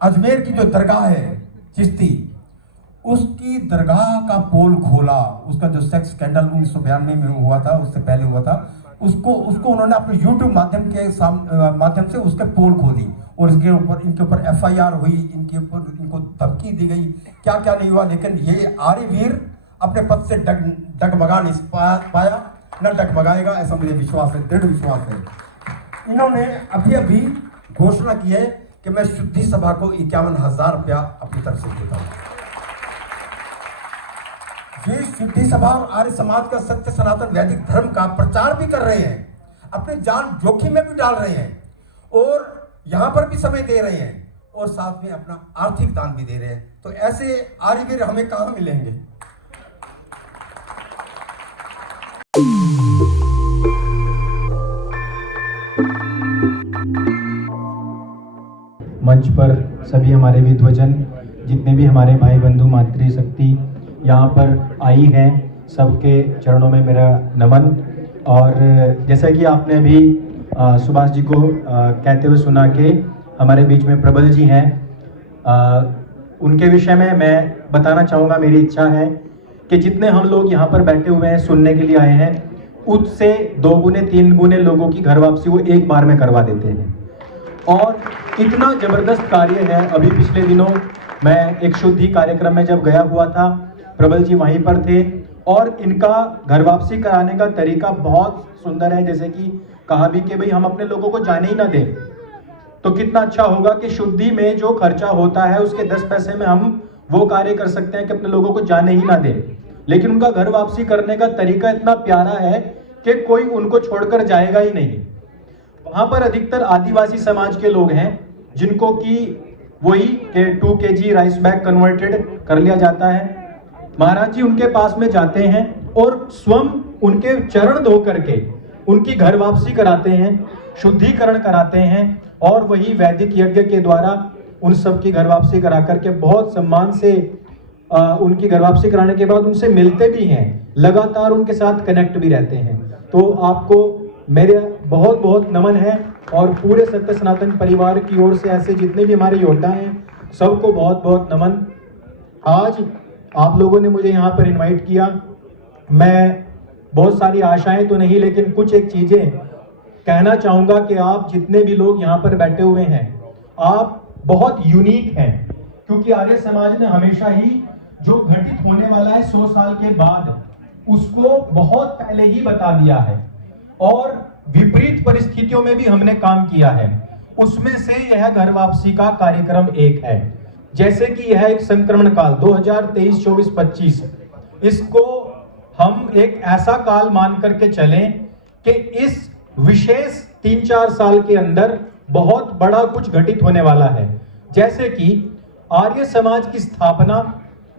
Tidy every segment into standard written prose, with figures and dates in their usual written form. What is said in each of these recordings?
अजमेर की जो दरगाह है चिश्ती, उसकी दरगाह का पोल खोला। उसका जो सेक्स स्कैंडल 1992 में हुआ था, उससे पहले हुआ था, उसको उन्होंने अपने यूट्यूब माध्यम से उसके पोल खोली और इनके ऊपर FIR हुई, इनको धमकी दी गई, क्या क्या नहीं हुआ। लेकिन ये आर्यवीर अपने पद से डगमगा नहीं पाया, न डगमगाएगा, ऐसा मुझे विश्वास है, दृढ़ विश्वास है। इन्होंने अभी अभी घोषणा की है कि मैं शुद्धि सभा को 51,000 रुपया अपनी तरफ से देता हूं। ये शुद्धि सभा और आर्य समाज का सत्य सनातन वैदिक धर्म का प्रचार भी कर रहे हैं, अपने जान जोखिम में भी डाल रहे हैं, और यहां पर भी समय दे रहे हैं, और साथ में अपना आर्थिक दान भी दे रहे हैं। तो ऐसे आर्यवीर हमें कहां मिलेंगे? मंच पर सभी हमारे विद्वजन, जितने भी हमारे भाई बंधु मातृशक्ति यहाँ पर आई हैं, सबके चरणों में मेरा नमन। और जैसा कि आपने अभी सुभाष जी को कहते हुए सुना कि हमारे बीच में प्रबल जी हैं, उनके विषय में मैं बताना चाहूँगा। मेरी इच्छा है कि जितने हम लोग यहाँ पर बैठे हुए हैं, सुनने के लिए आए हैं, उससे 2 गुने 3 गुने लोगों की घर वापसी वो एक बार में करवा देते हैं। और इतना जबरदस्त कार्य है। अभी पिछले दिनों मैं एक शुद्धि कार्यक्रम में जब गया हुआ था, प्रबल जी वहीं पर थे, और इनका घर वापसी कराने का तरीका बहुत सुंदर है। जैसे कि कहा भी कि भाई हम अपने लोगों को जाने ही ना दें, तो कितना अच्छा होगा कि शुद्धि में जो खर्चा होता है उसके 10 पैसे में हम वो कार्य कर सकते हैं कि अपने लोगों को जाने ही ना दें। लेकिन उनका घर वापसी करने का तरीका इतना प्यारा है कि कोई उनको छोड़कर जाएगा ही नहीं। वहां पर अधिकतर आदिवासी समाज के लोग हैं, जिनको कि वही के 2 kg राइस बैग कन्वर्टेड कर लिया जाता है। महाराज जी उनके पास में जाते हैं और स्वयं उनके चरण धो करके उनकी घर वापसी कराते हैं, शुद्धिकरण कराते हैं, और वही वैदिक यज्ञ के द्वारा उन सब की घर वापसी करा करके बहुत सम्मान से उनकी घर वापसी कराने के बाद उनसे मिलते भी हैं, लगातार उनके साथ कनेक्ट भी रहते हैं। तो आपको मेरे बहुत बहुत नमन है, और पूरे सत्य सनातन परिवार की ओर से ऐसे जितने भी हमारे योद्धा हैं सबको बहुत बहुत नमन। आज आप लोगों ने मुझे यहाँ पर इनवाइट किया। मैं बहुत सारी आशाएं तो नहीं, लेकिन कुछ एक चीजें कहना चाहूँगा कि आप जितने भी लोग यहाँ पर बैठे हुए हैं, आप बहुत यूनिक हैं, क्योंकि आर्य समाज ने हमेशा ही जो घटित होने वाला है 100 साल के बाद, उसको बहुत पहले ही बता दिया है, और विपरीत परिस्थितियों में भी हमने काम किया है। उसमें से यह घर वापसी का कार्यक्रम एक है। जैसे कि यह एक संक्रमण काल 2023, 24, 25, इसको हम एक ऐसा काल मान करके चलें कि इस विशेष 3-4 साल के अंदर बहुत बड़ा कुछ घटित होने वाला है। जैसे कि आर्य समाज की स्थापना,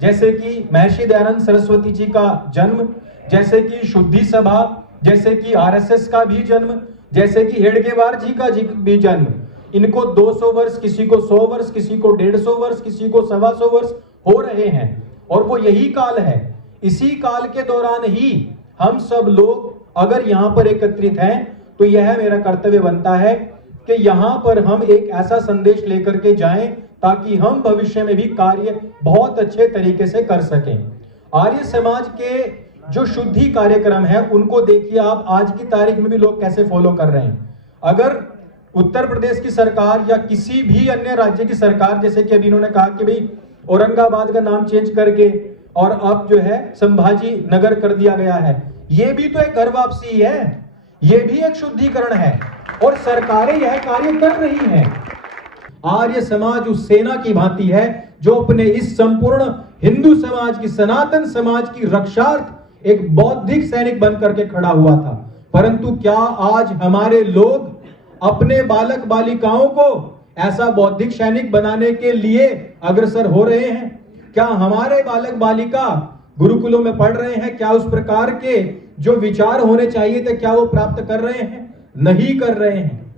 जैसे कि महर्षि दयानंद सरस्वती जी का जन्म, जैसे कि शुद्धि सभा, जैसे कि RSS का भी जन्म, जैसे कि हेडगेवार जी का भी जन्म। इनको 200 वर्ष, किसी को 100 वर्ष, किसी को 150 वर्ष, किसी को 125 वर्ष हो रहे हैं, और वो यही काल है। इसी काल के दौरान ही हम सब लोग अगर यहाँ पर एकत्रित हैं, तो यह मेरा कर्तव्य बनता है कि यहाँ पर हम एक ऐसा संदेश लेकर के जाएं ताकि हम भविष्य में भी कार्य बहुत अच्छे तरीके से कर सकें। आर्य समाज के जो शुद्धि कार्यक्रम है उनको देखिए आप, आज की तारीख में भी लोग कैसे फॉलो कर रहे हैं। अगर उत्तर प्रदेश की सरकार या किसी भी अन्य राज्य की सरकार, जैसे कि अभी इन्होंने कहा कि भाई औरंगाबाद का नाम चेंज करके और अब जो है संभाजी नगर कर दिया गया है, ये भी तो एक घर वापसी है, ये भी एक शुद्धिकरण है, और सरकारें यह कार्य कर रही हैं। आर्य समाज उस सेना की भांति है जो अपने इस संपूर्ण हिंदू समाज की, सनातन समाज की रक्षार्थ एक बौद्धिक सैनिक बन करके खड़ा हुआ था। परंतु क्या आज हमारे लोग अपने बालक बालिकाओं को ऐसा बौद्धिक सैनिक बनाने के लिए अग्रसर हो रहे हैं? क्या हमारे बालक बालिका गुरुकुलों में पढ़ रहे हैं? क्या उस प्रकार के जो विचार होने चाहिए थे, क्या वो प्राप्त कर रहे हैं? नहीं कर रहे हैं।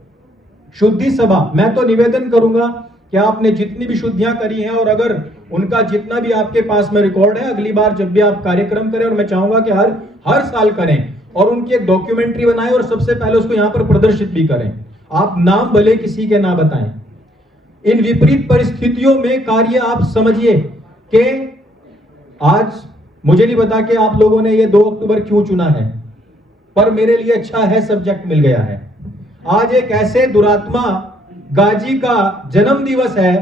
शुद्धि सभा, मैं तो निवेदन करूंगा कि आपने जितनी भी शुद्धियां करी हैं, और अगर उनका जितना भी आपके पास में रिकॉर्ड है, अगली बार जब भी आप कार्यक्रम करें, और मैं चाहूंगा कि हर साल करें, और उनकी एक डॉक्यूमेंट्री बनाएं, और सबसे पहले उसको यहाँ पर प्रदर्शित भी करें। आप नाम भले किसी के ना बताएं, इन विपरीत परिस्थितियों में कार्य आप समझिए कि आज मुझे नहीं पता कि आप लोगों ने ये 2 अक्टूबर क्यों चुना है, पर मेरे लिए अच्छा है, सब्जेक्ट मिल गया है। आज एक ऐसे दुरात्मा गाजी का जन्म दिवस है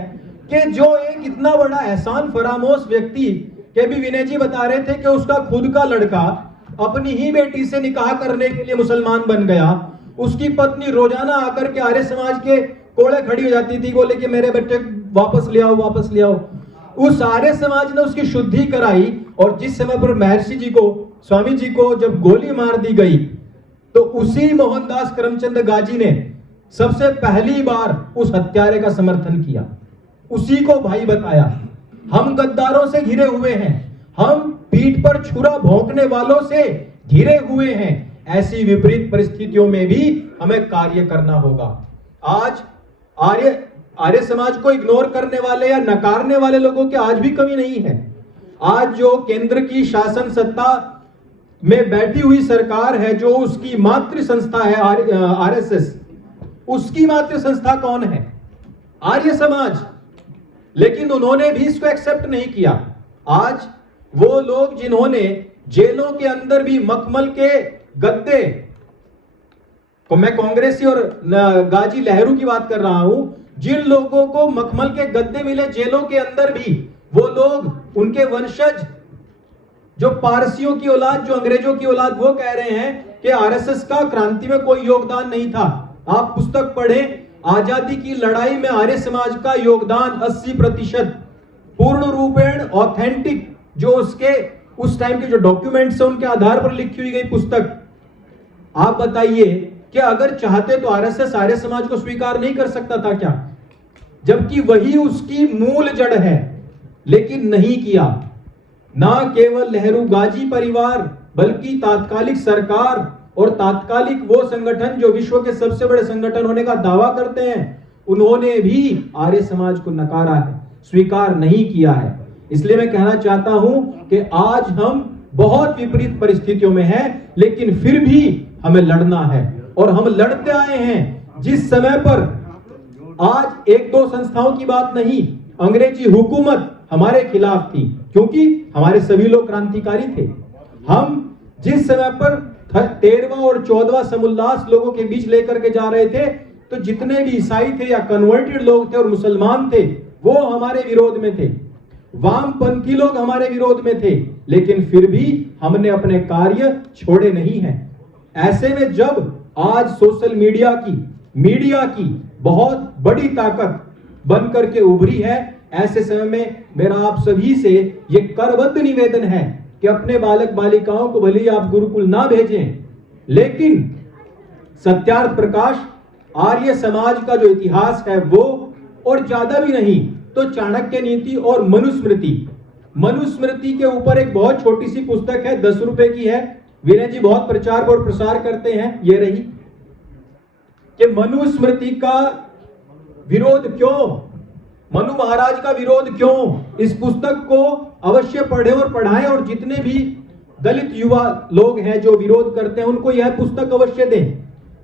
कि जो एक इतना बड़ा एहसान फरामोश व्यक्ति के भी विनय जी बता रहे थे कि उसका खुद का लड़का अपनी ही बेटी से निकाह करने के लिए मुसलमान बन गया। उसकी पत्नी रोजाना आकर के आर्य समाज के कोड़े खड़ी हो जाती थी, बोले कि मेरे बेटे वापस ले आओ, वापस ले आओ। उस आर्य समाज ने उसकी शुद्धि कराई, और जिस समय पर महर्षि जी को, स्वामी जी को जब गोली मार दी गई, तो उसी मोहनदास करमचंद गाजी ने सबसे पहली बार उस हत्यारे का समर्थन किया, उसी को भाई बताया। हम गद्दारों से घिरे हुए हैं, हम पीठ पर छुरा भोंकने वालों से घिरे हुए हैं। ऐसी विपरीत परिस्थितियों में भी हमें कार्य करना होगा। आज आर्य समाज को इग्नोर करने वाले या नकारने वाले लोगों की आज भी कमी नहीं है। आज जो केंद्र की शासन सत्ता में बैठी हुई सरकार है, जो उसकी मातृ संस्था है आरएसएस, उसकी मातृ संस्था कौन है? आर्य समाज। लेकिन उन्होंने भी इसको एक्सेप्ट नहीं किया। आज वो लोग जिन्होंने जेलों के अंदर भी मखमल के गद्दे को, मैं कांग्रेसी और गाजी लहरू की बात कर रहा हूं, जिन लोगों को मखमल के गद्दे मिले जेलों के अंदर भी, वो लोग, उनके वंशज, जो पारसियों की औलाद, जो अंग्रेजों की औलाद, वो कह रहे हैं कि आरएसएस का क्रांति में कोई योगदान नहीं था। आप पुस्तक पढ़ें, आजादी की लड़ाई में आर्य समाज का योगदान 80%, पूर्ण रूपेण ऑथेंटिक, जो उसके उस टाइम के जो डॉक्यूमेंट्स हैं उनके आधार पर लिखी हुई गई पुस्तक। आप बताइए कि अगर चाहते तो आरएसएस आर्य समाज को स्वीकार नहीं कर सकता था क्या? जबकि वही उसकी मूल जड़ है, लेकिन नहीं किया। ना केवल लहरू गाजी परिवार, बल्कि तात्कालिक सरकार और तात्कालिक वो संगठन जो विश्व के सबसे बड़े संगठन होने का दावा करते हैं, उन्होंने भी आर्य समाज को नकारा है, स्वीकार नहीं किया है। इसलिए मैं कहना चाहता हूं कि आज हम बहुत विपरीत परिस्थितियों में हैं, लेकिन फिर भी हमें लड़ना है, और हम लड़ते आए हैं। जिस समय पर आज 1-2 संस्थाओं की बात नहीं, अंग्रेजी हुकूमत हमारे खिलाफ थी, क्योंकि हमारे सभी लोग क्रांतिकारी थे। हम जिस समय पर 13वां और 14वां समुल्लास लोगों के बीच लेकर के जा रहे थे, तो जितने भी ईसाई थे या कन्वर्टेड लोग थे और मुसलमान थे, वो हमारे विरोध में थे। वामपंथी लोग हमारे विरोध में थे, लेकिन फिर भी हमने अपने कार्य छोड़े नहीं हैं। ऐसे में जब आज सोशल मीडिया की बहुत बड़ी ताकत बनकर के उभरी है, ऐसे समय में मेरा आप सभी से ये करबद्ध निवेदन है कि अपने बालक बालिकाओं को भले ही आप गुरुकुल ना भेजें, लेकिन सत्यार्थ प्रकाश आर्य समाज का जो इतिहास है वो, और ज्यादा भी नहीं तो चाणक्य नीति और मनुस्मृति के ऊपर एक बहुत छोटी सी पुस्तक है, 10 रुपए की है। विनय जी बहुत प्रचार और प्रसार करते हैं, ये रही, कि मनुस्मृति का विरोध क्यों, मनु महाराज का विरोध क्यों। इस पुस्तक को अवश्य पढ़ें और पढ़ाएं, और जितने भी दलित युवा लोग हैं जो विरोध करते हैं, उनको यह पुस्तक अवश्य दें।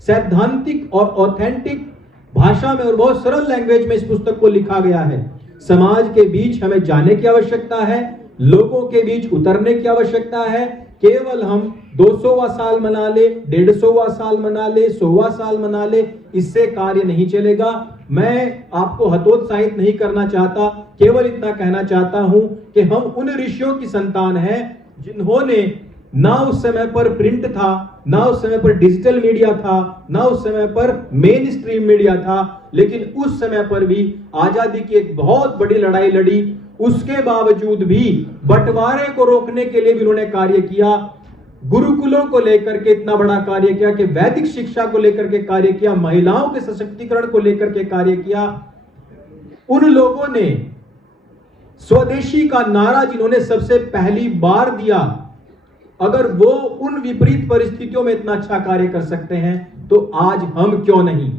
सैद्धांतिक और ऑथेंटिक भाषा में और बहुत सरल लैंग्वेज में इस पुस्तक को लिखा गया है। समाज के बीच हमें जाने की आवश्यकता है, लोगों के बीच उतरने की आवश्यकता है। केवल हम 200वां साल मना ले, 150वां साल मना ले, 100वां साल मना ले, इससे कार्य नहीं चलेगा। मैं आपको हतोत्साहित नहीं करना चाहता, केवल इतना कहना चाहता हूं कि हम उन ऋषियों की संतान हैं जिन्होंने ना उस समय पर प्रिंट था, ना उस समय पर डिजिटल मीडिया था, ना उस समय पर मेन स्ट्रीम मीडिया था, लेकिन उस समय पर भी आजादी की एक बहुत बड़ी लड़ाई लड़ी। उसके बावजूद भी बंटवारे को रोकने के लिए भी उन्होंने कार्य किया। गुरुकुलों को लेकर के इतना बड़ा कार्य किया, कि वैदिक शिक्षा को लेकर के कार्य किया, महिलाओं के सशक्तिकरण को लेकर के कार्य किया। उन लोगों ने स्वदेशी का नारा जिन्होंने सबसे पहली बार दिया, अगर वो उन विपरीत परिस्थितियों में इतना अच्छा कार्य कर सकते हैं, तो आज हम क्यों नहीं।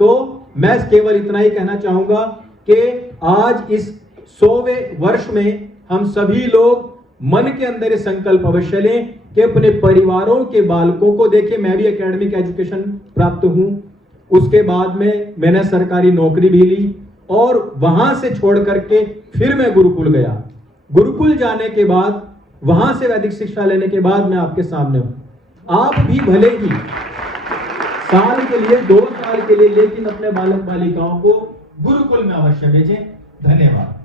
तो मैं केवल इतना ही कहना चाहूंगा कि आज इस 100वें वर्ष में हम सभी लोग मन के अंदर ये संकल्प अवश्य लें कि अपने परिवारों के बालकों को देखें। मैं भी एकेडमिक एजुकेशन प्राप्त हूं, उसके बाद में मैंने सरकारी नौकरी भी ली, और वहां से छोड़ करके फिर मैं गुरुकुल गया। गुरुकुल जाने के बाद, वहां से वैदिक शिक्षा लेने के बाद मैं आपके सामने हूं। आप भी भले ही साल के लिए, 2 साल के लिए, लेकिन अपने बालक बालिकाओं को गुरुकुल में अवश्य भेजें। धन्यवाद।